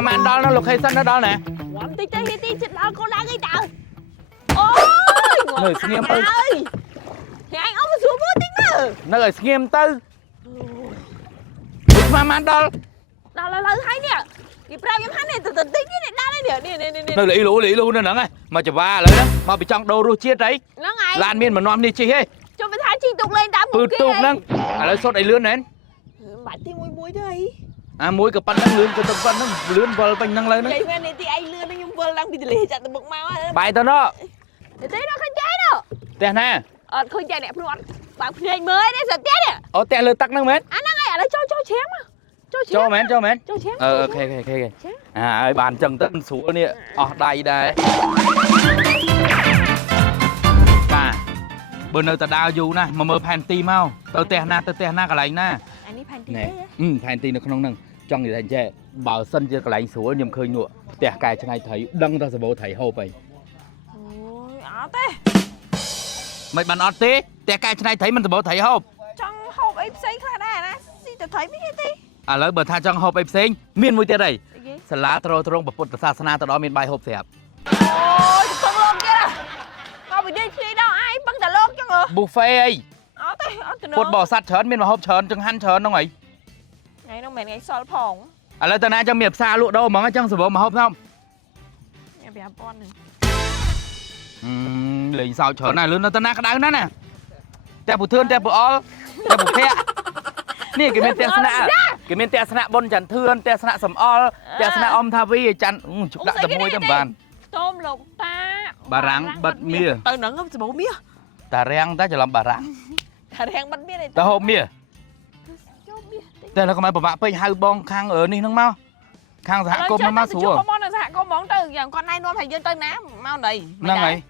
mà ăn đó nó location nó đó nè. Ngậm tí chết đâu con đang gây tạo. Ôi, Người nghiêm ơi. Thì anh ông xuống vô tính nữa. Nó rồi nghiêm tư. Mà ăn đó. Đâu là hay nè. Đi prao giám hắn này từ tính cái này đa đây nè. Nó lý lũ nữa nè. Mà chả ba lại đó. Mà bị trong đồ ru chiết đấy. Nó ngay. Lan miên mà nom đi chi hết. Cho phải thái chi tục lên đám một kia. Tục nâng. Lấy sốt ấy lươn nè. Bạn thì muối đây. Muối cái pan nâng lươn cái tông pan nâng lươn vờ bánh nâng lên đó. Vậy mà này thì anh lươn nó nhưng vờ đang bị lì chặt từ bậc mau á. Bài tao đó. Để thế nó không cháy đâu. Tè nè. Không cháy đẹp luôn. Bạn này mới đấy sợ té nè. Tè lươn tắc nâng mến. Nó ngay ở đây cho chém à. Cho mến. Cho chém. Ok. Bàn chân tân xuống nè. Đây. Bà. Bữa nơi ta đào dù nè. Mà mơ panty mau. Tao tè na cái lạnh nè. Anh đi panty đấy á. Panty nó không nâng. Trong thì thành chè. Bảo sân chưa cái lạnh xuống nhưng khơi nhụa. Tè cài chân này thấy. Đăng ta sẽ bố thấy hộp ấy. Ôi, thế. Mày bàn tê. Tè cài chân này thấy mình sẽ bố thấy hộp. Trong hộp ấy xây khá đà nè. Gì tao thấy mấy cái tí. Lấy bờ tha trong hộp ấy xinh. Miên mùi tiết đây. Sẽ lá trông bà phụt xa xa tao đó miên bài hộp xẹp. Ôi, không lộn kia nè. Con bị đi khi đâu ai bắn tà lộn cho ngờ. Buffet ấy. Thế. Phụt bỏ sát chớn miên mà hộp chớn chừng hắn chớn đâu ấy. Ngày nó mệt ngày sol phòng. Lấy tao na cho miệp xa lụa đâu mà chẳng sử bộ mà hộp không. Mẹ bé con này. Lấy sao chớn này luôn nó tao na cái đá đó nè. Tè bù thương, tè bù all. Tè bù khe. Nè cái miên tè sna. Cái miên tè sna bôn chẳng thương, tè sna sầm all. Tè sna om tha vi chẳng. Chụp đã tầm môi tầm bàn. Tôm lục ta. Bà răng bật mía. Tao nắng không bố mía. Ta răng ta chỉ làm bà răng. Ta răng bật mía này. Ta hộp mía. Tè là có mấy bà bạ bây hai bong khang ở ní nâng mau. Khang dạ côm nó mau xuống. Có món là dạ có món từ dạng con này nó phải dân tới nám mau đầy. Nâng ấy.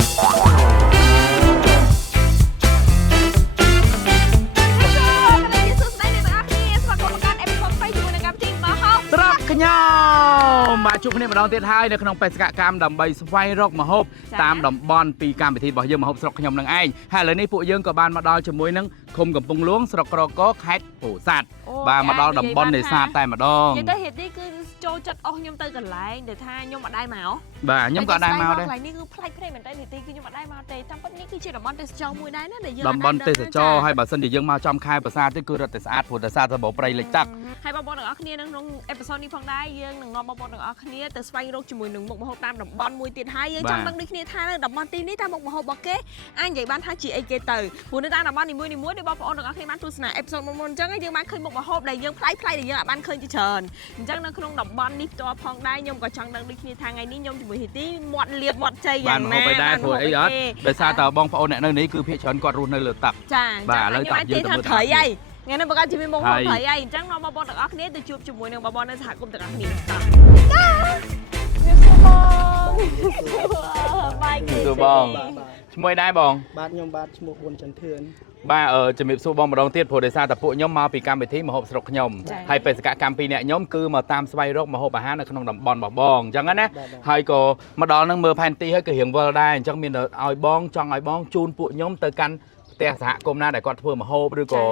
Cái nhau mà chụp này mà đón tiết hai được không phải cả cam đầm bay xoay rốc mà hộp tam đầm bon pi cam bị thịt bỏ dương mà hộp sọc nhom nâng ai hay là này phụ dương có ban mà đo cho muối nâng không cầm bông luống sọc có khách phủ sạt và mà đo đầm bon để sạt tay mà đo vậy ta hiện đi cứ cho chặt nhom tay còn lại để tha nhom mà đai màu bà nhom có đai màu đây lại đi cứ play play mình tay thì ti cứ nhom mà đai màu tê tam bất ní cứ chơi đầm bon tê cho muối đai nó để dương đầm bon tê sẽ cho hay bà sân thì dương mau trong khai bà sa tới cứ rất là sạt phủ để sạt ra bộ play lịch tắc hay bà bon ở kia nâng trong episodeนี้phongได้យើងនឹងនាំបងប្អូនទាំងអស់គ្នាទៅស្វែងរកជាមួយនឹងមុខម្ហូបតាមតំបន់មួយទៀតហើយយើងចង់ដឹងដូចគ្នាថានៅតំបន់ទីនេះតើមុខម្ហូបរបស់គេអាចនិយាយបានថាជាអីគេទៅព្រោះនៅតាមតំបន់នីមួយៗដូចបងប្អូនទាំងអស់គ្នាបានទស្សនាអេពីសូតមុនអញ្ចឹងយើងបានឃើញមុខម្ហូបដែលយើងប្លែកៗដែលយើងអាចបានឃើញជាច្រើនអញ្ចឹងនៅក្នុងតំបន់នេះផ្ទាល់ផងដែរខ្ញុំក៏ចង់ដឹងដូចគ្នាថាថ្ងៃនេះខ្ញុំជាមួយហ៊ីទីមាត់លៀបមាត់ជ័យយ៉ាងណាបានដែរព្រោះអីអត់ដោយសារតើបងប្អូនអ្នកនៅនេះគឺភាគច្រើនគាត់រស់នៅលើទឹកចាបាទឥឡូវតើយើងទៅមើលត្រីអីថ្ងៃនេះបើគាត់ជិះមានមុខហូបត្រីអីអញ្ចឹងនាំបងប្អូនទាំងអស់គ្នាទៅជួបជាមួយនឹងបងប្អូននៅសហគមន៍ទាំងអស់គ្នាបាយគេបងឈ្មោះដែរបងបាទខ្ញុំបាទឈ្មោះប៊ុនចន្ទធឿនបាទជំរាបសួរបងម្ដងទៀតព្រោះដោយសារតែពួកខ្ញុំមកពីកម្មវិធីម្ហូបស្រុកខ្ញុំហើយបេសកកម្មពីអ្នកខ្ញុំគឺមកតាមស្វែងរកម្ហូបអាហារនៅក្នុងតំបន់របស់បងអញ្ចឹងណាហើយក៏មកដល់នឹងមើលផែនទីហើយក៏រៀងវល់ដែរអញ្ចឹងមានឲ្យបងចង់ឲ្យបងជូនពួកខ្ញុំទៅកាន់ផ្ទះសហគមន៍ណាដែលគាត់ធ្វើម្ហូបឬក៏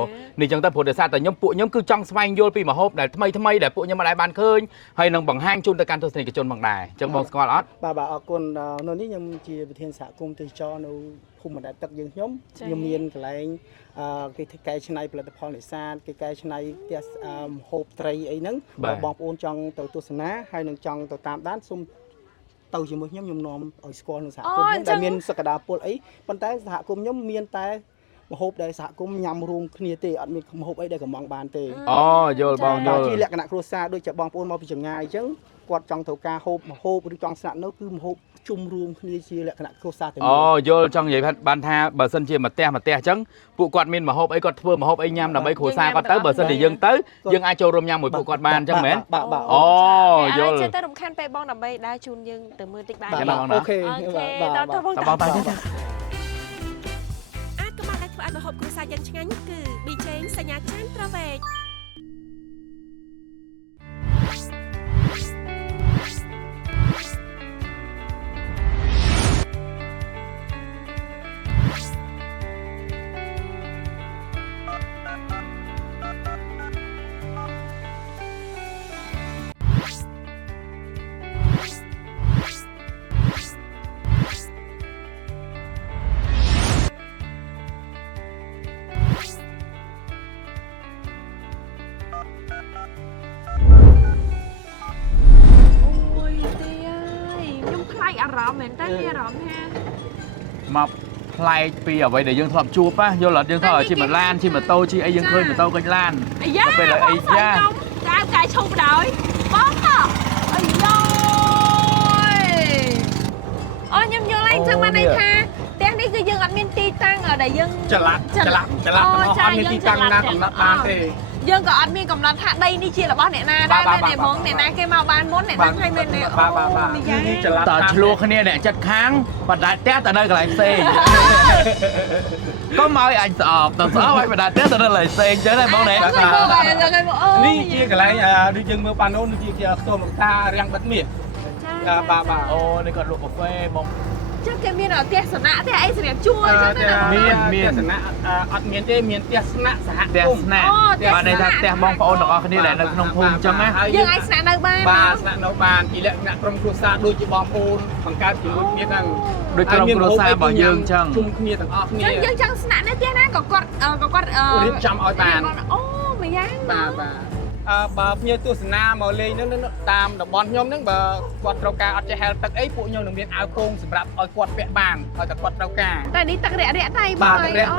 នេះចឹងទៅព្រោះដោយសារតែពួកខ្ញុំគឺចង់ស្វែងយល់ពីម្ហូបដែលថ្មីដែលពួកខ្ញុំមិនដែលបានឃើញហើយនឹងបង្ហាញជូនទៅកាន់ទស្សនិកជនផងដែរអញ្ចឹងបងស្គាល់អត់បាទអរគុណនៅនេះខ្ញុំជាប្រធានសហគមន៍ទេសចរនៅភូមិបណ្ដែតទឹកយើងខ្ញុំមានកន្លែងគេកែច្នៃផលិតផលនេសាទគេកែច្នៃផ្ទះម្ហូបត្រីអីហ្នឹងបងប្អូនចង់ទៅទស្សនាហើយនឹងចង់ទៅតាមដានសូមទៅជាមួយខ្ញុំនាំឲ្យស្គាល់នៅសហគមន៍ខ្ញុំដែលមានសក្តានុពលអីប៉ុន្តែសហគមន៍ខ្ញុំមានតែម្ហូបដែលសហគមន៍ញ៉ាំរួមគ្នាទេអត់មានម្ហូបអីដែលកំងបានទេយល់បងយល់ជាលក្ខណៈគ្រួសារដូចជាបងប្អូនមកពីចម្ងាយអញ្ចឹងគាត់ចង់ត្រូវការម្ហូបឬចង់ស្នាក់នៅគឺម្ហូបជុំរួមគ្នាជាលក្ខណៈគ្រួសារតែមួយយល់ចង់និយាយបានថាបើសិនជាម្ទះអញ្ចឹងពួកគាត់មានម្ហូបអីគាត់ធ្វើម្ហូបអីញ៉ាំដើម្បីគ្រួសារគាត់ទៅបើសិនជាយើងទៅយើងអាចចូលរួមញ៉ាំមួយពួកគាត់បានអញ្ចឹងមែនយល់ចេះតែរំខានពេលបងដើម្បីដើរជូនយើងទៅមើលតិចបានអូខេបាទតើបងបងអាចម្ហូបគ្រួសារយ៉ាងឆ្ងាញ់គឺប៊ីចេងសញ្ញាចានត្រវេក រ៉មមែនតើមានអារម្មណ៍ថា មកផ្លែកពីអ្វីដែលយើងធ្លាប់ជួបណាយល់អត់យើងធ្លាប់ជិះម៉ូឡានជិះម៉ូតូជិះអីយើងឃើញម៉ូតូឃើញឡាន អាយ៉ា ពេលអីយ៉ា តែកាយឈប់ដោយបងតោះអាយ៉អូខ្ញុំយល់ហើយចឹងបានន័យថាផ្ទះនេះគឺយើងអត់មានទីតាំងដែលយើង ចល័តទាំងអស់អត់មានទីតាំងណាកំណត់បានទេ យើងក៏អត់មានកំណត់ថាដីនេះជារបស់អ្នកណាដែរមែនទេបងអ្នកណាគេមកបានមុនអ្នកណាឃើញមែនទេអូមីយ៉ា តើឆ្លោះគ្នាអ្នកចិត្តខាងបណ្ដាផ្ទះទៅនៅកន្លែងផ្សេងកុំឲ្យអញស្អប់ទៅស្អប់ឲ្យបណ្ដាផ្ទះទៅនៅកន្លែងផ្សេងចឹងដែរបងណែ នេះជាកន្លែងដូចយើងមើលប៉ាណូនេះជាខ្ទមលោកតារាំងបិទមាសបាទ អូនេះគាត់លក់កាហ្វេបង ចឹងគេមានផ្ទះសនៈផ្ទះអីសម្រាប់ជួលចឹងណា មានស្នាក់អត់មានទេមានផ្ទះស្នាក់សហគ ផ្ទះ មន៍ ស្នាក់បានន័យថាផ្ទះបងប្អូនទាំងអស់គ្នាដែលនៅក្នុងភូមិចឹងណា យើងអាចស្នាក់នៅបាន បាទស្នាក់នៅបានជាលក្ខណៈក្រុមគ្រួសារដូចជាបងប្អូនបង្កើតជាមួយគ្នាហ្នឹង ដូចក្រុមគ្រួសាររបស់យើងចឹង ជុំគ្នាទាំងអស់គ្នា យើងចង់ស្នាក់នៅផ្ទះណាក៏គាត់រៀបចំឲ្យបាន អូមីយ៉ា បាទបើភ្ញៀវទស្សនាមកលេងហ្នឹងតាមតំបន់ខ្ញុំហ្នឹងបើគាត់ត្រូវការអត់ចេះហែលទឹកអីពួកខ្ញុំនឹងមានអាវពោងសម្រាប់ឲ្យគាត់ពាក់បានឲ្យតែគាត់ត្រូវការ តែនេះទឹករាក់តែបងទឹករាក់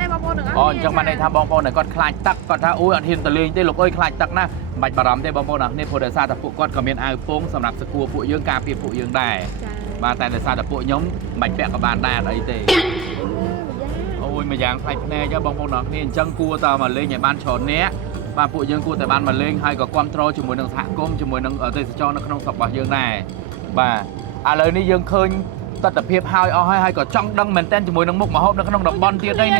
តែបងប្អូនទាំងអស់ អូអញ្ចឹងបានន័យថាបងប្អូនដែលគាត់ខ្លាចទឹកគាត់ថាអូយអត់ហ៊ានទៅលេងទេលោកអើយខ្លាចទឹកណាមិនបាច់បារម្ភទេបងប្អូនអរគ្នាព្រោះដោយសារតែពួកគាត់ក៏មានអាវពោងសម្រាប់សកួរពួកយើងការពារពួកយើងដែរបាទតែដោយសារតែពួកខ្ញុំមិនបាច់ពាក់ក៏បានដែរអត់អីទេអូយមួយយ៉ាងផ្លែកភ្នែកបងប្អូនអរគ្នាអញ្ចឹងគួរតែមកលេងឲ្យបានច្រើនអ្នកបាទពួកយើងគួរតែបានមកលេងហើយក៏គ្រប់គ្រងជាមួយនឹងសហគមន៍ជាមួយនឹងទេសចរនៅក្នុងស្រុករបស់យើងដែរបាទឥឡូវនេះយើងឃើញទស្សនភាពហើយអស់ហើយក៏ចង់ដឹងមែនតើជាមួយនឹងមុខម្ហូបនៅក្នុងតំបន់ទៀតនេះ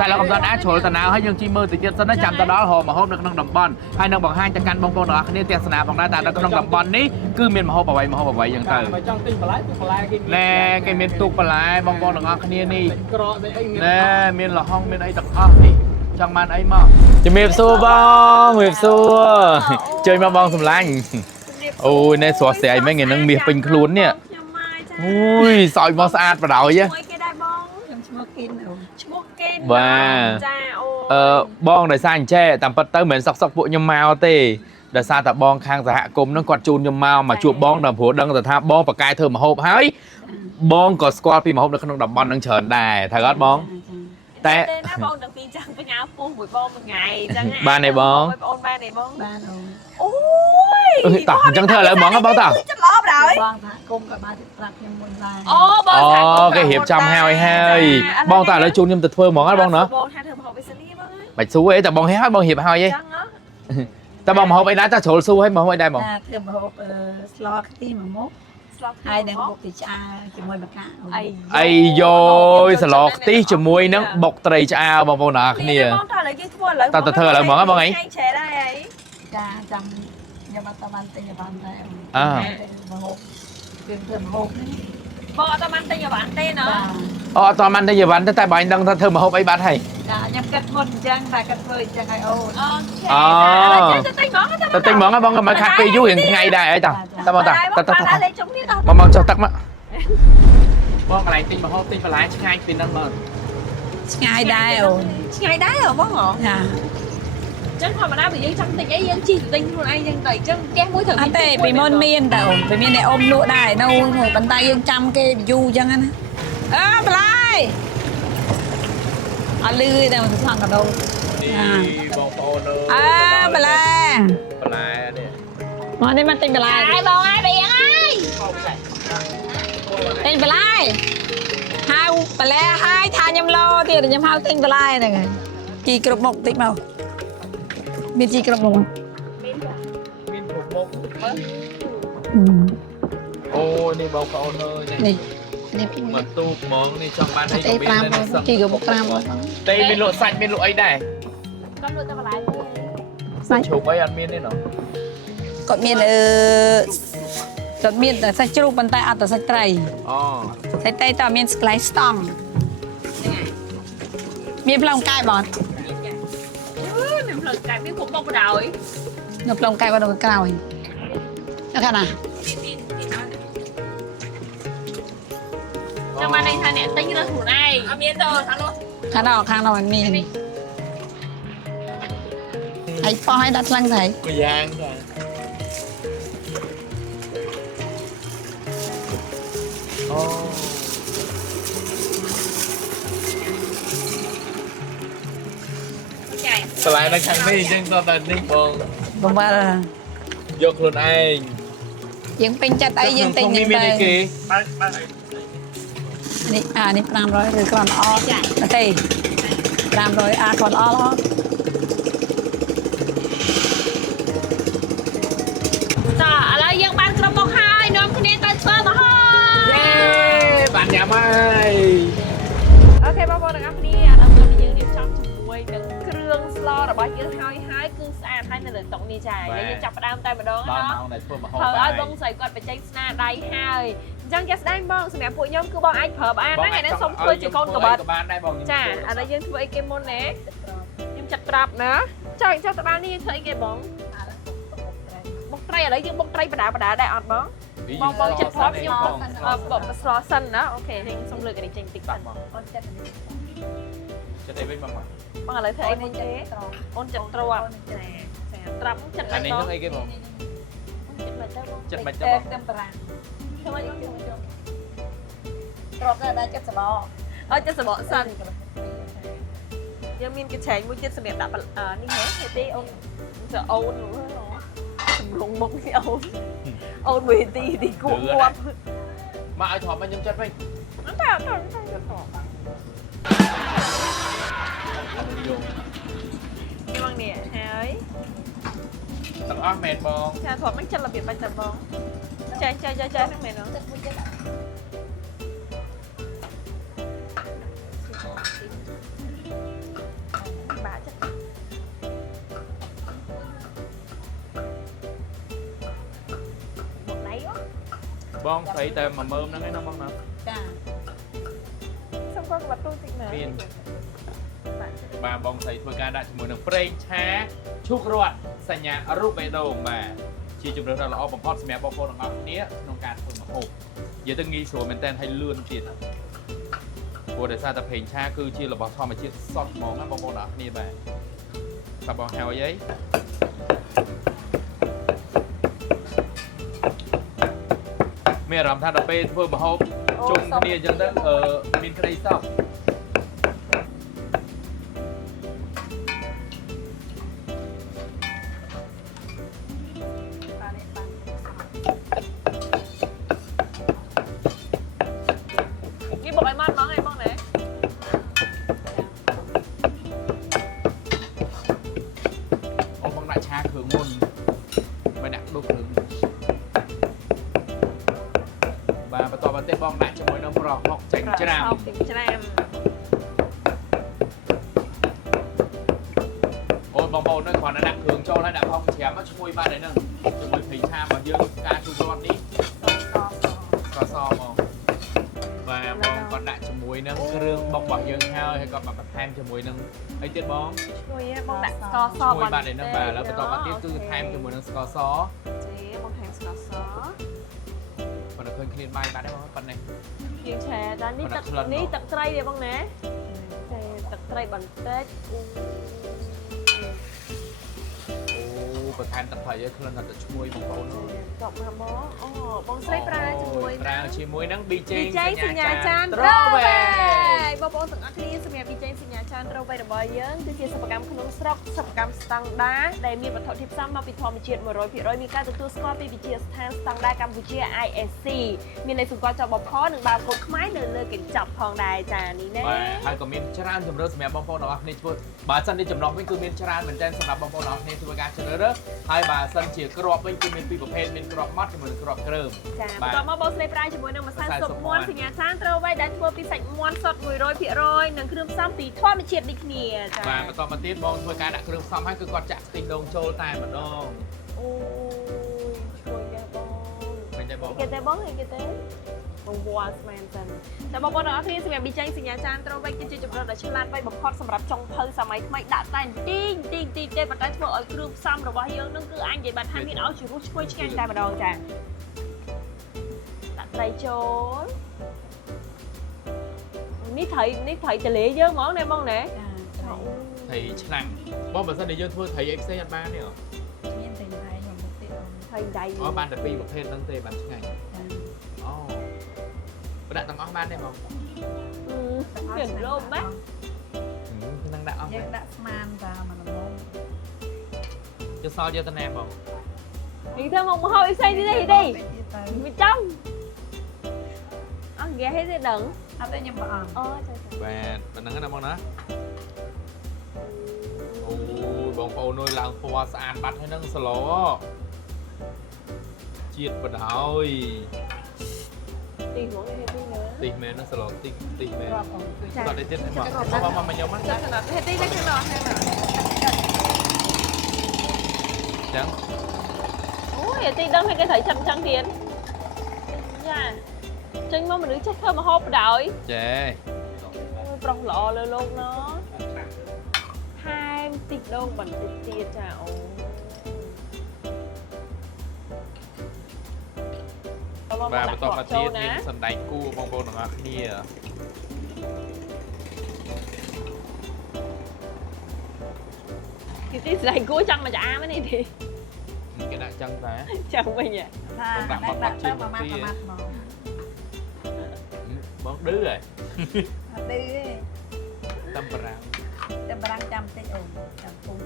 តែเราកំដរអាចជ្រុលតាណៅហើយយើងជិះមើលទៅទៀតសិនណាចាំទៅដល់រកម្ហូបនៅក្នុងតំបន់ហើយនឹងបង្ហាញទៅកាន់បងប្អូនទាំងអស់គ្នាទេសនាផងដែរតែនៅក្នុងតំបន់នេះគឺមានម្ហូបអ្វីយ៉ាងទៅ បើចង់ទិញបន្លែទូបន្លែគេ ណែគេមានទូកបន្លែបងប្អូនទាំងអស់គ្នានេះ ក្រកអីមាន ណែមានលហុងមានអីទាំងអស់នេះចង់បានអីមកជំរាបសួរបងជំរាបសួរជួយមកបងសម្លាញ់អូយណែស្រស់ស្រាយមែនថ្ងៃហ្នឹងមាសពេញខ្លួននេះ ខ្ញុំមកចា អូយសោយមកស្អាតបដ ாய் មួយគេដែរបងខ្ញុំឈ្មោះគេចាអូ បងដោយសារអញ្ចេះតាមពិតទៅមិនមែនសក់ពួកខ្ញុំមកទេដោយសារតែបងខាងសហគមន៍ហ្នឹងគាត់ជូនខ្ញុំមកជួបបងដល់ព្រោះដឹងថាបងបកកែធ្វើម្ហូបហើយបងក៏ស្គាល់ពីម្ហូបនៅក្នុងតំបន់ហ្នឹងច្រើនដែរត្រូវអត់បងតែ ណាបងទាំងពីរចាំបញ្ញាពុះមួយបងមួយថ្ងៃអញ្ចឹង បានទេបង បងបានទេបងបានអូ អឺតោះអញ្ចឹងធ្វើឥឡូវហ្មងបងតោះ ច្រឡំដល់ បងថាគុំក៏បានប្រាប់ខ្ញុំមុនដែរ អូបង អូគេរៀបចំហើយបងតើឥឡូវជូនខ្ញុំទៅធ្វើហ្មងហ៎បងណា បងថាធ្វើម្ហូបវិសេនីបង បាច់សួរអីតែបងហេហើយបងរៀបហើយឯង ចឹងហ៎ តែបងម្ហូបអីដែរតើជ្រុលសួរឲ្យម្ហូបអីដែរបង ថាធ្វើម្ហូបស្លខ្ទិះមួយមុខ ស្ល ហើយនឹងបុកទីឆ្អើជាមួយម្កាក់ អី អីយោយសឡខ្ទិះជាមួយនឹងបុកត្រីឆ្អើបងប្អូនទាំងអស់គ្នា បងតើឥឡូវយើងធ្វើឥឡូវ តើទៅធ្វើឥឡូវហ្មងហ៎បងអី ឆែដែរអី ចាចាំខ្ញុំអត់បានទិញឲ្យបានដែរ អើ ម្ហូបគឺធ្វើម្ហូបនេះ បងអត់បានទិញឲ្យបានទេណា អូអត់តាមបានទេយវ៉ាន់តែបាញ់ដឹងថាធ្វើម្ហូបអីបាត់ហើយ ចាខ្ញុំគិតមុនអញ្ចឹងតែគិតធ្វើអញ្ចឹងឲ្យអូន ទៅទិញហ្មង ទៅទិញហ្មងបងក៏មិនខាត់ពេលយូររៀងថ្ងៃដែរអីតាតបងតាត លេខជុំនេះដល់ បងចុះទឹកមកបងកន្លែងទិញម្ហូបទិញបន្លែឆ្ងាយពីហ្នឹងមក ឆ្ងាយដែរអូន ឆ្ងាយដែរហ៎បងហ៎ ចា ចឹងធម្មតាបើយើងចង់ទិញអីយើងជិះទៅទិញខ្លួនឯងចឹងទៅចឹងផ្ទះមួយត្រូវ អត់ទេពីមុនមានតែអូនពីមានតែអ៊ំលក់ដែរនៅប៉ុន្តែយើងចាំគេយូរអញ្ចឹងណាអើបន្លែអត់លឺតែមកសងកដោ បងប្អូន អើបន្លែ បន្លែនេះ មកនេះមកទិញបន្លែ ហើយបងហើយបែងហើយ ទិញបន្លែហៅបន្លែហើយថាខ្ញុំលោទៀតខ្ញុំហៅទិញបន្លែហ្នឹងហើយជីគ្រប់មុខតិចមកមានជីគ្រប់មុខ មានគ្រប់មុខ អូនេះបងប្អូនអើយ នេះនេះពី មកទូកហ្មងនេះចង់បានអី ទេ ក៏មាន 5ជីគ្រប់មុខ5បង តែមានលក់សាច់មានលក់អីដែរ គាត់លក់តែបន្លែ សាច់ ជ្រូកអីអត់មានទេណ៎ គាត់មានគាត់មានតែសាច់ជ្រូកប៉ុន្តែអត់តែសាច់ត្រី អូ សាច់ត្រីតើមានស្ក្លៃស្តង់មានផ្លុំកែបបង ខ្ញុំផ្លូវកាយមានគ្រប់មុខបណ្ដោយ នៅផ្លុំកែបបងក្រោយនៅខាងណា ចាំបានន័យថាអ្នកទិញរើសខ្លួនឯងអត់មានទេខាងនោះ ខាងនោះមិនមានហើយប៉ោះឲ្យដាក់ថ្លឹងទៅ មួយយ៉ាងចា ស្លាយនៅខាងនេះយើងទៅតែនេះបង បងបាល់ យកខ្លួនឯង យើងពេញចិត្តអីយើងទិញ នេះ នឹង មាន ទៅ អីគេ នេះនេះ500ឬគ្រាន់អត់ទេ500គ្រាន់អត់ តើឥឡូវយើងបានគ្រប់មុខហើយនាំគ្នាទៅធ្វើម្ហូប យេបានញ៉ាំហើយ អូខេបងប្អូនទាំងអស់គ្នាឥឡូវយើងរៀបចំជាមួយនឹងគ្រឿងស្លរបស់យើងហើយគឺស្អាតហើយនៅលើតុនេះចាឥឡូវយើងចាប់ផ្ដើមតែម្ដង ដល់ ណា ម៉ោងដែលធ្វើម្ហូប ហើយឲ្យបងស្រីគាត់បញ្ចេញស្នាដៃហើយអញ្ចឹងចាស់ស្ដែងបងសម្រាប់ពួកខ្ញុំគឺបងអាចប្រើបានណាថ្ងៃនេះសុំធ្វើជាកូនកបាត់ បានដែរបង ចាឥឡូវយើងធ្វើអីគេមុនណាខ្ញុំចាត់ត្រាប់ណាចុះចុះតបាននេះយើងធ្វើអីគេបងបុកត្រីឥឡូវយើងបុកត្រីបដាដែរអត់បងបងចិត្តស្រាប់ខ្ញុំបុកស្លសិនណាអូខេខ្ញុំសុំលើកនេះចេញតិចសិន អូនចិត្ត ចិត្តអីវិញបង បងឥឡូវធ្វើអីមុនទេអូនចិត្តត្រាប់ចាត្រាប់ចិត្ត អា មិន នេះ បង នឹងអីគេបង ចិត្តមិនទៅបង ចិត្តមិនទៅបង ខ្ទឹមបារាំង ធ្វើមកយក ទ្របទៅដល់ចិត្តសបោ អត់ចិត្តសបកសិនយើងមានកញ្ឆែងមួយទៀតសម្រាប់ដាក់នេះហ៎ទេអូនទៅអូនសម្លងមុខនេះអូនមួយទីគួបគាត់ មកឲ្យធំមកខ្ញុំចិត្តវិញ អត់តែយកនេះបងនេះហើយ ទាំងអស់មែនបង ចាគាត់មិនចិត្តរបៀបបាញ់តែបងចាហ្នឹងមែនអត់ ចិត្តមួយចិត្ត បាក់ចិត្តមកដៃអូ បងស្រីតែ10000ហ្នឹងឯងណាបងណា ចា សុំគាត់ក្បាត់ទូតិចណា មានបាទបងស្រីធ្វើការដាក់ជាមួយនឹងប្រេងឆាឈូករត់សញ្ញារូបបេះដូងបាទជាជំរឿនដ៏ល្អបំផុតសម្រាប់បងប្អូនទាំងអស់គ្នាក្នុងការធ្វើម្ហូបនិយាយទៅងាយស្រួលមែនតើហើយលឿនទៀតព្រោះដោយសារតែប្រេងឆាគឺជារបស់ធម្មជាតិសុទ្ធហ្មងណាបងប្អូនទាំងអស់គ្នាបាទតើបងហៅអីមានអារម្មណ៍ថាដល់ពេលធ្វើម្ហូបជុំគ្នាអញ្ចឹងទៅមានក្តីសោក នេះបុកឲ្យម៉ត់ហ្មងឯងបងណែ អូបងដាក់ឆាគ្រឿងមុនមិនដាក់ដុសគ្រឿងបាទបន្តមកទៀតបងដាក់ជាមួយនឹងប្រហុកចេញច្រាម អូនបងប្អូននៅគ្រាន់តែដាក់គ្រឿងចូលហើយដាក់ប្រហុកច្រាមមកឈ្ងុយបាទហ្នឹងជាមួយប្រេងឆារបស់យើងការជូររត់នេះក៏សមកបាទបងគាត់ដាក់ជាមួយនឹងគ្រឿងបុករបស់យើងហើយគាត់មកបន្ថែមជាមួយនឹងអីទៀតបង ឈ្ងុយបងដាក់ស្ករស ឈ្ងុយបាទហ្នឹងបាទឥឡូវបន្តមកទៀតគឺថែមជាមួយនឹងស្ករស ចេបងថែមស្ករស ប៉ុន្តែឃើញឃ្លានបាយបាទដែរបងប៉ុណ្ណេះ យើងឆែដល់នេះទឹកត្រីទេបងណាចេទឹកត្រីបន្តិច អូបន្ថែមទឹកប្រៃឲ្យក្លិនតែឈ្ងុយបងប្អូន ចប់មកបងអូបងស្រីប្រើជាមួយ នឹង BJ សញ្ញាចានត្រូវហើយបងប្អូនទាំងអស់គ្នាសម្រាប់ BJ សញ្ញាចានត្រូវហើយរបស់យើងគឺជាសិប្បកម្មក្នុងស្រុកសិប្បកម្មស្តង់ដាដែលមានវត្ថុធាតុផ្សំមកពីធម្មជាតិ 100% មានការទទួលស្គាល់ពីវិទ្យាស្ថានស្តង់ដាកម្ពុជា ISC មានលេខសម្គាល់ចុះបផនិងបាកូដខ្មែរនៅលើកញ្ចប់ផងដែរចានេះណា បាទហើយក៏មានច្រើនជម្រើសសម្រាប់បងប្អូនទាំងអស់គ្នាធ្វើបើសិនជាចំណុះវិញគឺមានច្រើនមែនទែនសម្រាប់បងប្អូនទាំងអស់គ្នាធ្វើការជ្រើសរើសហើយបើសិនជាក្របវិញគឺមានពីរប្រភេទមានក្របម៉ត់ជាមួយនឹងក្របគ្រើម ចាបន្ទាប់មកបងស្រីប្រើជាមួយនឹងម្សៅស៊ុបមាន់សញ្ញាចានត្រូវហើយដែលធ្វើពីសាច់មាន់សុទ្ធ 100% និងគ្រឿងផ្សំពីធម្មជាតិដូចគ្នាចា បាទបន្តមកទៀតបងធ្វើការដាក់គ្រឿងផ្សំហើយគឺគាត់ចាក់ខ្ទិះដូងចូលតែម្ដង អូយឈ្ងុយដែរបង ឃើញទេបង គេទេបងគេទេបងវ៉ាស្មែនសិនតែបងប្អូនទាំងអស់គ្នាសម្រាប់ប៊ីចេងសញ្ញាចានត្រូវវិញគឺជាជំរើសដ៏ឆ្លាតវៃបំផុតសម្រាប់ចុងភៅសម័យថ្មីដាក់តែទីងទេប៉ុន្តែធ្វើឲ្យគ្រឿងផ្សំរបស់យើងនឹងគឺអញនិយាយបាត់ថាមានឲ្យជារសឈ្ងុយឆ្ងាញ់តែម្ដងចាដាក់ត្រីចូលនេះត្រីទលេយើងហ្មងណែបងណែ ត្រីឆ្នាំងបងបើសិនតែយើងធ្វើត្រីអីផ្សេងអត់បានទេ មានតែដៃខ្ញុំមុខទៀត ត្រីដៃ អូបានតែពីរប្រភេទហ្នឹងទេបានឆ្ងាញ់អូ ដាក់ទាំងអស់បានទេបង Biển rôm đấy នឹងដាក់អស់ យើងដាក់ស្មានតាមកល្មម យកសល់យកទៅណាបង thì thơm một hồi xây đi đi đi bên trong ăn ghé hết rồi đừng អត់ទេខ្ញុំបងអង្គ បាទប៉ុណ្ណឹងណាបងណាអូបងប្អូនអើយឡើងពណ៌ស្អាតបាត់ហើយនឹងស្លោជាតិបណ្ដោយ tìm mỗi người thêm nữa ទីមែនណាស្លោទីមែន គ្រាប់អង្គជួយ គាត់តែទៀតមកមកញ៉ាំហ្នឹង đây là hết đi đây cái nọ hay là ចឹង ôi hết đi đâm hay cái thấy chậm trăng tiền nha chân mà mình đứng chết thơm mà hộp đợi ចេ ប្រុសល្អលើលោកណថែមតិចដងបន្តិចទៀតចាអូ បាទបន្តមកទៀតមានសណ្ដែកគួរបងប្អូនទាំងអស់គ្នា ទីទីស្រីគួរចង់មកចាមនេះទី គេដាក់ចឹងតែ ចង់វិញហ៎ ថាដាក់ទៅមួយម៉ាត់មក បងឌឺហ៎ អត់ឌឺទេ តំប្រាំង តែបារាំងចាំតិចអូនចាំពុំ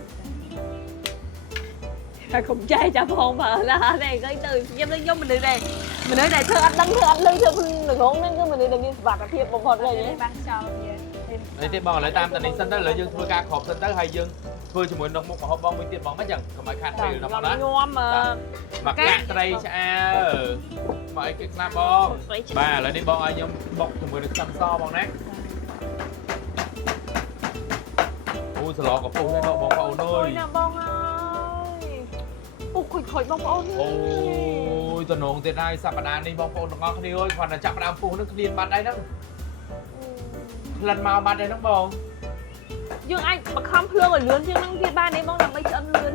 តែកុំចែកចាផងបើឡានេះគេទៅខ្ញុំនឹងយកមនុស្សដែរមនុស្សដែលធ្វើអត់ដឹងធ្វើអត់លឺធ្វើល្ងងហ្នឹងគឺមនុស្សដែលមានសុខភាពបំផុតเลย បានចោលវា នេះទេបងឥឡូវតាមតានេះសិនទៅឥឡូវយើងធ្វើការគ្របសិនទៅហើយយើងធ្វើជាមួយនឹងមុខម្ហូបបងមួយទៀតបងមិនចឹងកុំឲ្យខាតពេលដល់បងណា ញោម មកកាក់ត្រីឆ្អើមកអីគេខ្លះបងបាទឥឡូវនេះបងឲ្យខ្ញុំបុកជាមួយនឹងខ្ទឹមសបងណាអូស្លកកំពុះនេះបងប្អូនអើយ ណាបងអើយពុកខុយបងប្អូន អូយតំណងទៀតហើយសប្តាហ៍នេះបងប្អូនទាំងអស់គ្នាអើយគ្រាន់តែចាប់ផ្ដើមពុះនឹងគ្លៀនបាត់ហើយហ្នឹងក្លិនមកបាត់ហើយហ្នឹងបង យើងអាចបខំភ្លើងឲ្យលឿនជាងហ្នឹងទៀតបានទេបងដើម្បីឆ្អិនលឿន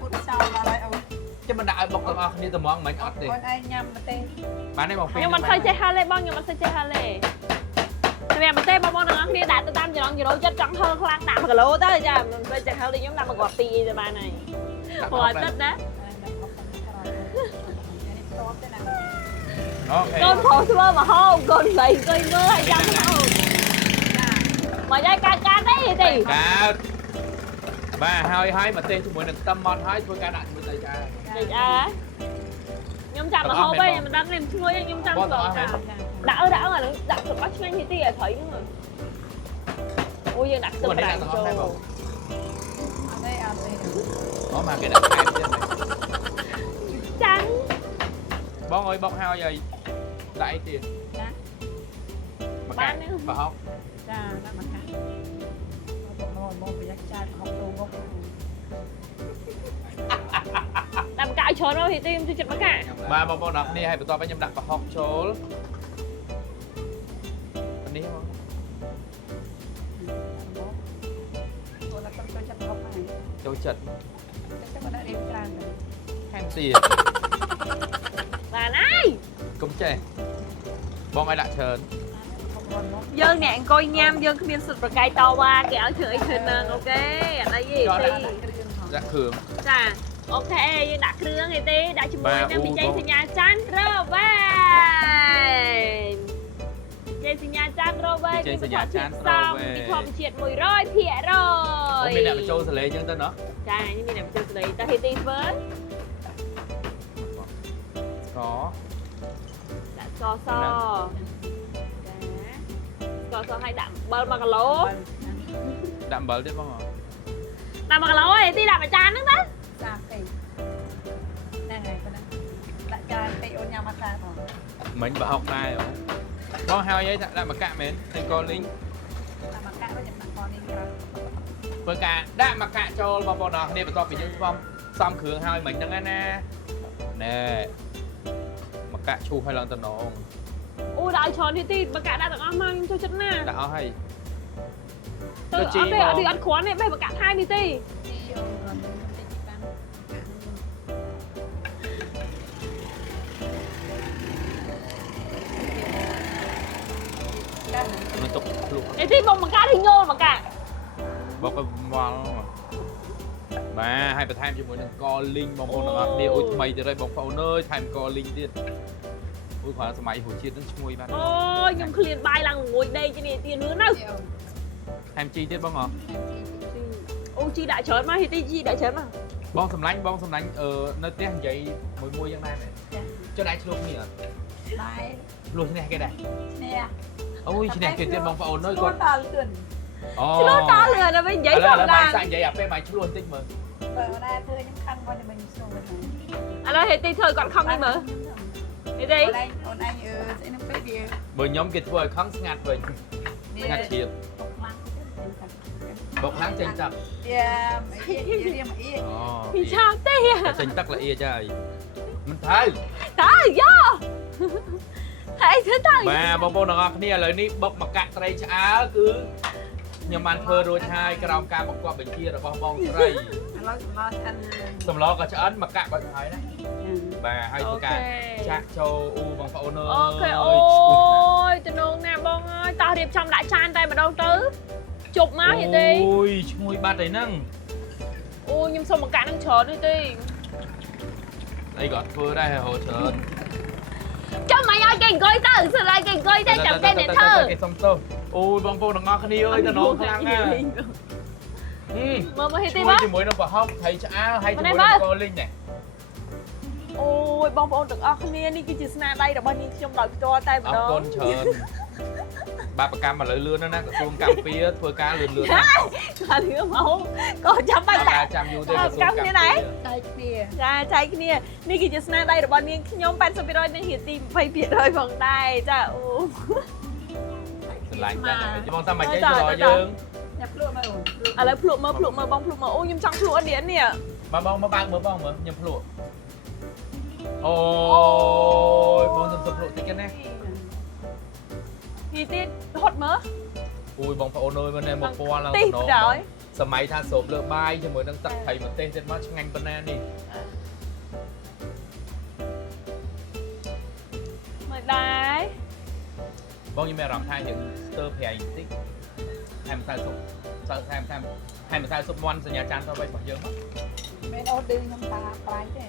ពុតចោលដល់ហើយអូន ចាំមិនដាក់ឲ្យបុកទាំងអស់គ្នាតែហ្មងមិនអត់ទេ អូនឯងញ៉ាំម្ទេស បានទេបង ខ្ញុំមិនឃើញចេះហាលេបងខ្ញុំមិនសូវចេះហាលេតែមិនទេបងប្អូនទាំងអស់គ្នាដាក់ទៅតាមចំណងចំណូលចិត្តចង់ហឹលខ្លាំងដាក់1គីឡូទៅចាមិនសូវចេះហឹលដូចខ្ញុំដាក់1គ្រាប់2អីទៅបានហើយព្រោះអត់ទឹកណា អូខេ កូនប្រុសធ្វើមកហូបកូនស្រីអង្គុយមើលហើយចាំហូបមកយាយកាត់ទេ កើតបាទហើយមកទេសជាមួយនឹងខ្ទឹមម៉ត់ហើយធ្វើការដាក់ជាមួយទៅចា តិចខ្ញុំចាំមកហូបវិញមិនដឹងនេះឈ្ងុយខ្ញុំចាំស្លចាដាក់អាហ្នឹងដាក់ទឹកអស់ឆ្ងាញ់ទីឲ្យត្រីហ្នឹងអូយើងដាក់ខ្ទឹមប្រាំចូល អត់ទេ អូមកគេដាក់ខែមទៀត ចាំ បងអើយបុកហើយអីដាក់អីទៀតមកកាប្រហុក ចាដាក់មកកាមកប្រយ័ត្នចាយហុកទៅមក ដាក់មកកាឲ្យច្រើនមកទីខ្ញុំជួយចិត្តមកកា បាទបងប្អូនអរគ្នាហើយបន្ទាប់មកខ្ញុំដាក់ប្រហុកចូលនេះបង អូនដាក់ទៅចិត្តហុកហើយ ចូលចិត្ត តែមកដាក់រៀងច្រើន ខែមទៀត បានហើយក ុំចេះបងឲ្យដាក់ច្រើន យើងអ្នកអង្គុយញ៉ាំយើងគ្មានសិទ្ធិប្រកែកតវ៉ាគេឲ្យធ្វើអីធ្វើនឹងអូខេអត់អីទេ ដាក់គ្រឿង ចាអូខេយើងដាក់គ្រឿងឯទេដាក់ជាមួយនឹងប៊ីចេងសញ្ញាចាន់រ៉ូវ៉េចេងសញ្ញាចាន់រ៉ូវ៉េពីធម្មជាតិ 100% អូមានអ្នកបញ្ចូលសលេងអញ្ចឹងទៅណោះ ចានេះមានអ្នកបញ្ចូលស្ដីតើហេទីធ្វើ ស្ករ ដាក់ស្ករសចាស្ករសឲ្យដាក់អំបិល1គីឡូ ដាក់អំបិលទៀតបង ដាក់1គីឡូឯទីដាក់មួយចានហ្នឹងណា ចាពេកហ្នឹងហើយប៉ុណ្ណឹងដាក់ចានពេកអូនញ៉ាំមកខាងផង មិញប្រហុកដែរបងហើយអីដាក់មកកាក់មែនតែកលីង ដាក់មកកាក់វិញដាក់កនេះក្រោយ ធ្វើការដាក់មកកាក់ចូលបងប្អូនអរគ្នាបន្ទាប់ពីយើងផ្សំគ្រឿងហើយមិញហ្នឹងណាណែមកកាក់ឈូសឲ្យឡើងតំណង អូដាក់ឲ្យច្រើនទីមកកាក់ដាក់ទាំងអស់មកខ្ញុំចូលចិត្តណាស់ ដាក់អស់ហើយ ទៅអត់ទេអត់គ្រាន់ទេបេះមកកាក់ថែមនេះទេ ទីអូនបន្តិចបាន nó tục luôn Ê thì bông mà cá thì nhô mà cả bọc cái vào mà hai bà tham cho mỗi lần co linh bông bông nó đi ôi mày từ đây bông phao nơi tham co linhទៀត Ui khóa sớm máy hủ chiết nó chui bạn. Ôi nhầm khliên bài lằng ngồi đây cho nên tiền nữa nào. Em chi tiết bông hả? Ô chi đại chớn mà thì tí chi đại chớn mà. Bông sầm lánh nơi tiếc vậy mùi giang này. Cho đại luôn nhỉ? Đây. Luôn thế này cái này. Nè. Ôi chị này kia tiết bông phải ổn nơi con. Ta lươn. Chứ nó to lừa là bên giấy không là. là. Mày vậy à? Phê mày chú luôn tích mà. Ở đây tôi những khăn qua để mình xuống mình. À đó thì tí thời còn không đi mà. Đi đi. Ở đây sẽ nó phải đi. Bởi nhóm kia thôi kháng ngạt vậy. Ngạt chiếc. Bọc láng trên chặt. Yeah, mấy Thì sao thế à? Trên tắc là ia chơi. Mình thấy. Thấy do. Thấy thế thằng. Mà bông ngọt này lời ní bọc mà cạn tray chá cứ. Nhưng mà anh phơ rồi hai cái rau ca bọc qua bên kia là bong tray. Sầm lo có cho ấn mà cạn bao thái đấy. Bà hay tôi cả chạc châu u bằng phao nơi. Ok ôi, tôi nôn nè bông ơi, tao điệp trong đại chan đây mà đâu tứ. Chụp má vậy đi. Ôi, chui ba đấy năng. Ôi, nhưng sao mà cả năng chớn đi đi. Đây gọt phơ đây hồ chớn. Cho mày ơi kênh coi tao, sao lại kênh coi tao chẳng tên này thơ. Cái xong tơ. Ôi, bông phô nó ngon khăn đi ơi, tao nôn khăn à. Mà hết đi bác. bác. Chui mũi nó vào hông, thấy chả hay chui mũi nó có linh này. Ôi, bông phô được ọc này, đi cái chữ sna đây là bao nhiêu trong đời cho tay mà đó. Con chớn. Bà cam mà lợi lươn nó nè, xuống cam phía thua cá lươn nè. Là lứa máu. Còn chăm bánh lại. Chăm vô đây là xuống cam như này. Đây kia. Ra trái cái này. Ní cái chữ sna đây là bao nhiêu nhóm bạn sao biết rồi nên hiện tìm phải biết rồi vòng đây. Chà ô. Lạnh ra. Chứ bông sao mày chơi rồi dương. Nhập luôn mà ổn. À lấy phụa mơ bông phụa mơ. Ôi nhưng trong phụa điển nè. Mà bông mà bang bông mà nhầm phụa. Ôi, bông sầm phụa tí cái này. Thì tiết hot mớ. Ui bông phải ôn ơi bên đây một qua là Tít rồi. Sờ máy tha sộp lỡ bay cho mới đang tắt thầy một tên trên mắt ngành bên này đi. Mời đấy. Bông như mẹ làm thay những tơ phè ảnh tích. Hai một tay sộp. Sợ hai một tay sộp ngoan rồi nhà chán tao bay bỏ dơ mất. Bên ô đương trong ta trái thế.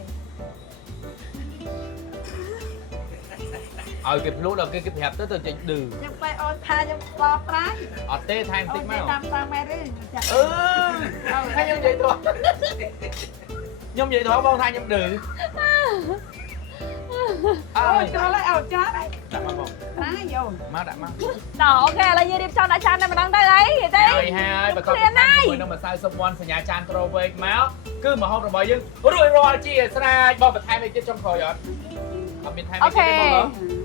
Cái lúc đầu cái hẹp tới từ chạy đừ. Nhưng phải ôn tha trong bò trái. Ở tê thay một tích máu. Ôn tê mẹ đi. Thay nhóm vậy thôi. Nhóm vậy thôi bông thay nhóm đừ. Ôi cho lấy ảo chó đấy. Đặt má bông. Trái vô. Má đặt má. Đó ok là như điệp cho đã chan đây mà đang đây đấy. Vậy đi. Hai bà con người nó mà sai sộp ngoan rồi nhà chán tao về máu. Cứ mà hôm rồi bỏ dưng. Rồi chị ra bông mà thay mấy chết trong khối rồi. Ok.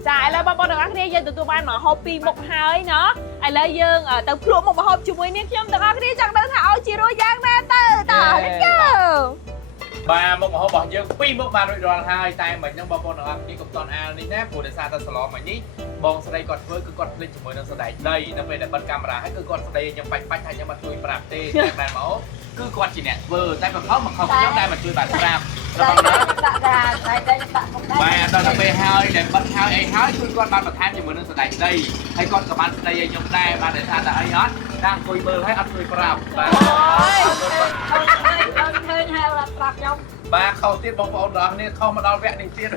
Dạ, lại bao được ăn đi giờ tụi bạn mà hộp pi một hai nữa. Ai lấy dương ở tao phluộc một hộp chung với nick nhóm được ăn đi chẳng đơn thảo chỉ rồi giang ra từ tao hết chứ. Bà một hộp bỏ dương pi một bàn rồi hai tay mình trong bao được ăn đi cùng toàn ao đi nè, buổi để xa ta sờ mà nhí. Bong sau đây còn với cứ còn lên chúng mới nó sẽ đẩy đây nó về để bật camera hay cứ còn sau đây nhầm bạch hay nhầm mặt chui bạc tê bàn máu cứ còn chỉ nè vừa tay còn không mà không nhóm đây mà chui bàn ram. Đây ra đây bạn không đây. Bà đó là B2 để bật hai ấy hỏi cứ con ban bật tham cho mình nó sẽ đẩy đây hay con các bạn đây nhầm đây ba để xa là ấy hết đang chui bơ hay ăn chui bạc và Hơi là bạc trong. ba khâu tiết bóng bóng đó nên không mà đo vẹn đình tiết.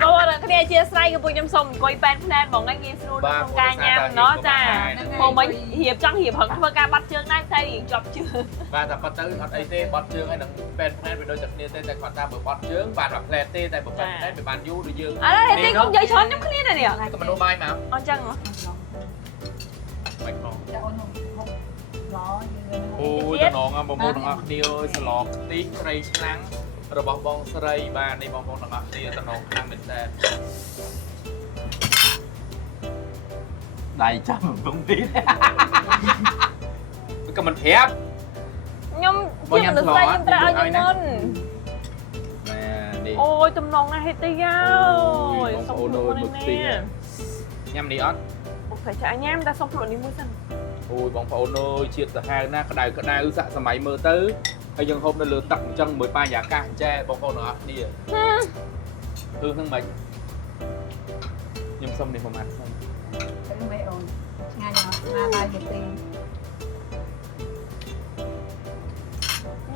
Bao được cái này chia sẻ cái buổi nhâm sông quay pan plan bọn anh nghe sưu trong ca nham nó cha. Còn mấy hiệp trong hiệp hận thưa ca bắt chương này thay điện chọc chưa. Và tập bắt tới ở đây tê bọt chương hay là plan plan về đôi chặt nia tê tại khoản ta bởi bọt chương và hoặc là tê tại bởi phần đấy bởi bàn du được dương. À đây tê không giấy chón trong cái này nè. Cái mà đô bay mà. On chăng hả? Bạch không. Nó như Ôi tao nón bông bông nón nia ơi sờ lọt tí cây nắng rồi bông bông sợi ba này bông bông nón nia tao nón ăn mình ta. Đây chăm vẫn biết. Cái mình thép. Nhưng chim được say nhưng ta ăn ngon. Nè đi. Ôi tụm nón này hay tê rồi. Xong luôn nè. Nhâm đi ớt. Phải trả nhám ta xong luôn đi mua xanh. Ôi bóng pháo ơi, chiết ra hai na cái đài ư dạ sa máy mơ tới. Hay dân hôm nay lừa tặng chân 13 giá cả che bóng pháo nó đi. Thằng mình. Nhưng xong đi không ăn xong. cái mẹ ổn. Ngay nhỏ tay một tiền.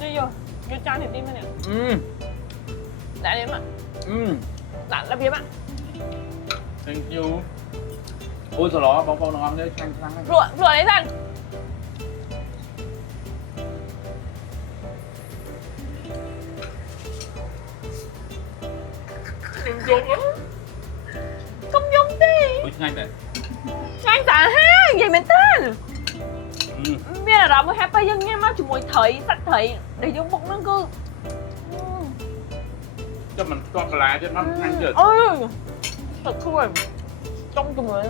Đi vô, vô chan thì tim nè. Đã đến ạ. Đã là biết ạ. Thank you អូសឡបងប្អូនទាំងអស់គ្នាខាងខ្លាំងហ្នឹង ព្រោះអីហ្នឹងកុំយំទេ អូឆ្ងាញ់ដែរ ឆ្ងាញ់តាហានិយាយមែនតើមានអារម្មណ៍ថាពេលយើងញ៉ាំមកជាមួយត្រីសាច់ត្រីដែលយើងបុកហ្នឹងគឺ ចាំមិនស្គាល់បន្លែទៀតមកឆ្ងាញ់ទៀត អើយទឹកគួរចំជាមួយ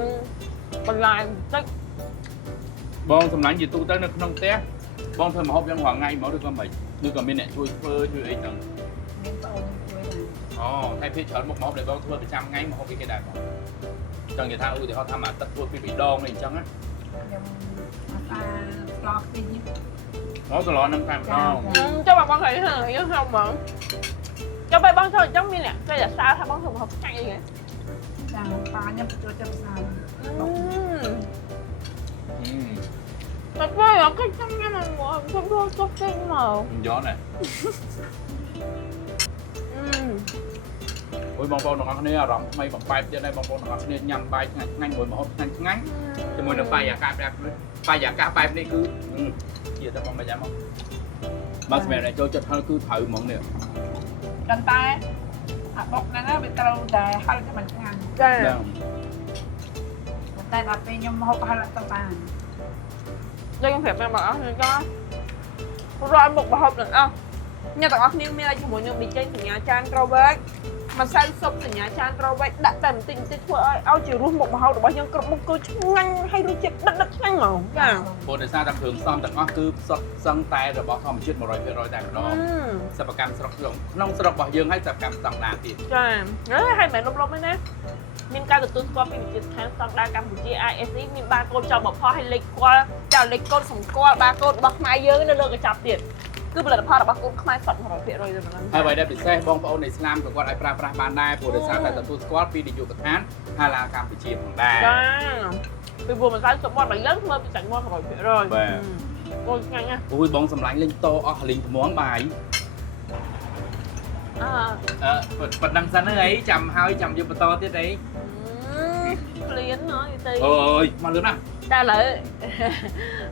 បន្លែតិច បងសម្លាញ់យូទូទៅនៅក្នុងផ្ទះបងធ្វើម្ហូបយ៉ាងរាល់ថ្ងៃមកឬក៏មិនឬក៏មានអ្នកជួយធ្វើជួយអីហ្នឹង មានបងជួយដែរ អូតែភាគច្រើនមុខម្ហូបដែលបងធ្វើប្រចាំថ្ងៃម្ហូបអីគេដែរបងចង់និយាយថាឧទាហរណ៍ថាមួយអាទិត្យធ្វើពីរដងអីអញ្ចឹងណា ខ្ញុំអាស្លកទីនេះ អូសឡនឹងតែម្ដង ចុះបងឃើញថាយើងហៅហ្មងចុះពេលបងធ្វើអញ្ចឹងមានអ្នកគេតែសារថាបងធ្វើម្ហូបឆ្ងាញ់អីគេ ចាំប៉ាខ្ញុំចូលចិត្តផ្សារ តែពេលអត់គេចង់ញ៉ាំមកខ្ញុំធ្វើចុះចេញមក មិនយកណាអូយបងប្អូនទាំងអស់គ្នាអារម្មណ៍ថ្មីបំបែបទៀតដែរបងប្អូនទាំងអស់គ្នាញ៉ាំបាយឆ្ងាញ់ឆ្ងាញ់មួយម្ហូបឆ្ងាញ់ឆ្ងាញ់ជាមួយនឹងបាយអាកាសបែបនេះគឺជាតែបងមិនចាំមកបើសម្រាប់អ្នកចូលចិត្តហឹលគឺត្រូវហ្មងនេះ ប៉ុន្តែអាបុកហ្នឹងវាត្រូវតែហឹលតែមិនឆ្ងាញ់ ចា ប៉ុន្តែដល់ពេលខ្ញុំហូបហឹលអត់ទៅបាន យើងប្រាប់បងអស់នេះចារយមុខម្ហូបទាំងអស់អ្នកទាំងអស់គ្នាមានឲ្យជាមួយនឹងប៊ីចេងសញ្ញាចានក្រូវែកម្សៅស៊ុបសញ្ញាចានក្រូវែដាក់តែបន្តិចធ្វើឲ្យជារសមុខម្ហូបរបស់យើងគ្រប់មុខគឺឆ្ងាញ់ហើយរសជាតិដិតឆ្ងាញ់ហ្មងចា ព្រោះដោយសារតែគ្រឿងផ្សំទាំងអស់គឺផ្សុទ្ធសឹងតែរបស់ធម្មជាតិ 100% តែម្ដងសិប្បកម្មស្រុកក្នុងស្រុករបស់យើងហើយសិប្បកម្មស្តង់ដារទៀត ចាហើយមិនលំទេណាមានការទទួលស្គាល់ពីវិទ្យាស្ថានស្តង់ដារកម្ពុជា ISC មានបាកូដចោលបផោះហើយលេខស្គាល់ចោលលេខកូដសម្គាល់បាកូដរបស់ខ្មែរយើងនៅលើកញ្ចប់ទៀតគឺផលិតផលរបស់កូនខ្មែរសុទ្ធ 100% ទៅហ្នឹង ហើយអ្វីដែលពិសេសបងប្អូននៃឥស្លាមក៏គាត់ឲ្យប្រើប្រាស់បានដែរព្រោះដោយសារតែទទួលស្គាល់ពីនាយកដ្ឋានហាឡាកម្ពុជាផងដែរ ចាពីព្រោះម្សៅស៊ុបមាត់របស់យើងធ្វើពីសាច់មាត់ 100% បាទ អូយឆ្ងាញ់ណាស់ អូយបងសម្លាញ់លេងតអស់លេងថ្មងបាយប៉ុណ្ណឹងសិនហ្នឹងអីចាំហើយចាំយកបន្តទៀតអី ក្លៀនណយទៅ អូយមកលឿនណាស់ តែឥឡូវ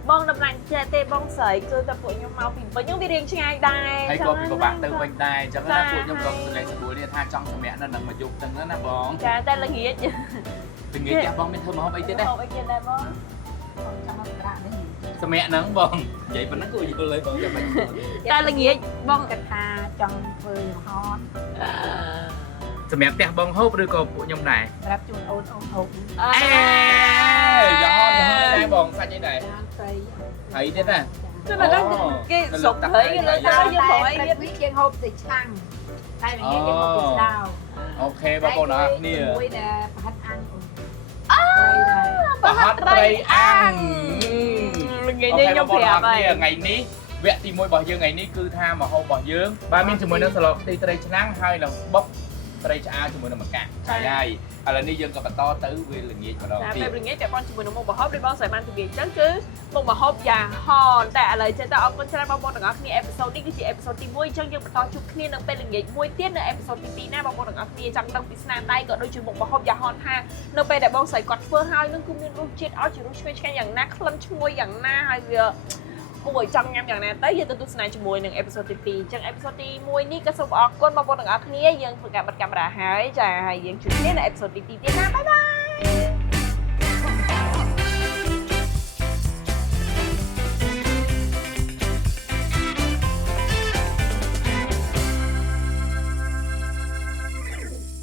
បងដំណាញ់ចេះទេបងស្រីគឺតែពួកខ្ញុំមកពីពេញខ្ញុំវារៀងឆ្ងាយដែរ ហើយក៏ពិបាកទៅវិញដែរអញ្ចឹងណាពួកខ្ញុំក៏សលេងស្រួលនេះថាចង់សម្រាកនៅនឹងមកយប់ទាំងហ្នឹងណាបង ចាតែល្ងាច ពីងាយចាស់បងមានធ្វើម្ហូបអីទៀតដែរ ហូបអីទៀតដែរបង ចាំមកប្រាក់នេះ សម្រាកហ្នឹងបងនិយាយប៉ុណ្ណឹងក៏យល់ហើយបងចាំបាច់ តែល្ងាចបង គិតថាចង់ធ្វើហត់ សម្រាប់ផ្ទះបងហូបឬក៏ពួកខ្ញុំដែរ ប្រាប់ជូនអូនហូប យ៉ាងហោដែរបងសាច់អីដែរ ចានស្រី ហើយទៀតណា គឺមិនដឹងគេសុកហើយគេលើតើយើងហូបអីទៀត នេះយើងហូបទៅឆ្នាំងតែល្ងាចយើងហូបទៅស្ដៅ អូខេបងប្អូនអរគ្នា មួយដែលប្រហិតអាំងអូន ប្រហិតត្រីអាំង ល្ងាចនេះខ្ញុំប្រាប់ហើយ ថ្ងៃនេះវគ្គទី1របស់យើងថ្ងៃនេះគឺថាម្ហូបរបស់យើងបាទមានជាមួយនឹងសឡុកទីត្រីឆ្នាំងហើយនឹងបុកត្រីឆ្អើជាមួយនឹងម្កាក់ហើយឥឡូវនេះយើងក៏បន្តទៅវាល្ងាចម្ដង តែ ទៀត ពេលល្ងាចតែបងជាមួយនឹងមុខម្ហូបដែលបងស្រីបាននិយាយអញ្ចឹងគឺមុខម្ហូបយ៉ាងហនតែឥឡូវចេះតែអរគុណច្រើនបងប្អូនទាំងអស់គ្នាអេពីសូតនេះគឺជាអេពីសូតទី1អញ្ចឹងយើងបន្តជួបគ្នានៅពេលល្ងាចមួយទៀតនៅអេពីសូតទី2ណាបងប្អូនទាំងអស់គ្នាចាំដឹងពីស្នាដៃក៏ដូចជាមុខម្ហូបយ៉ាងហនថានៅពេលដែលបងស្រីគាត់ធ្វើហើយនឹងគឺមានរសជាតិឲ្យជារសឆ្ងាញ់យ៉ាងណាក្លិនឈ្ងុយយ៉ាងណាហើយវាគួរឲ្យចង់ញ៉ាំយ៉ាងណាទៅយើងទៅទស្សនាជាមួយនឹងអេពីសូតទី2អញ្ចឹងអេពីសូតទី1នេះក៏សូមអរគុណបងប្អូនទាំងអស់គ្នាយើងធ្វើការបិទកាមេរ៉ាហើយចាហើយយើងជួបគ្នានៅអេពីសូតទី2ទៀតណាបាយ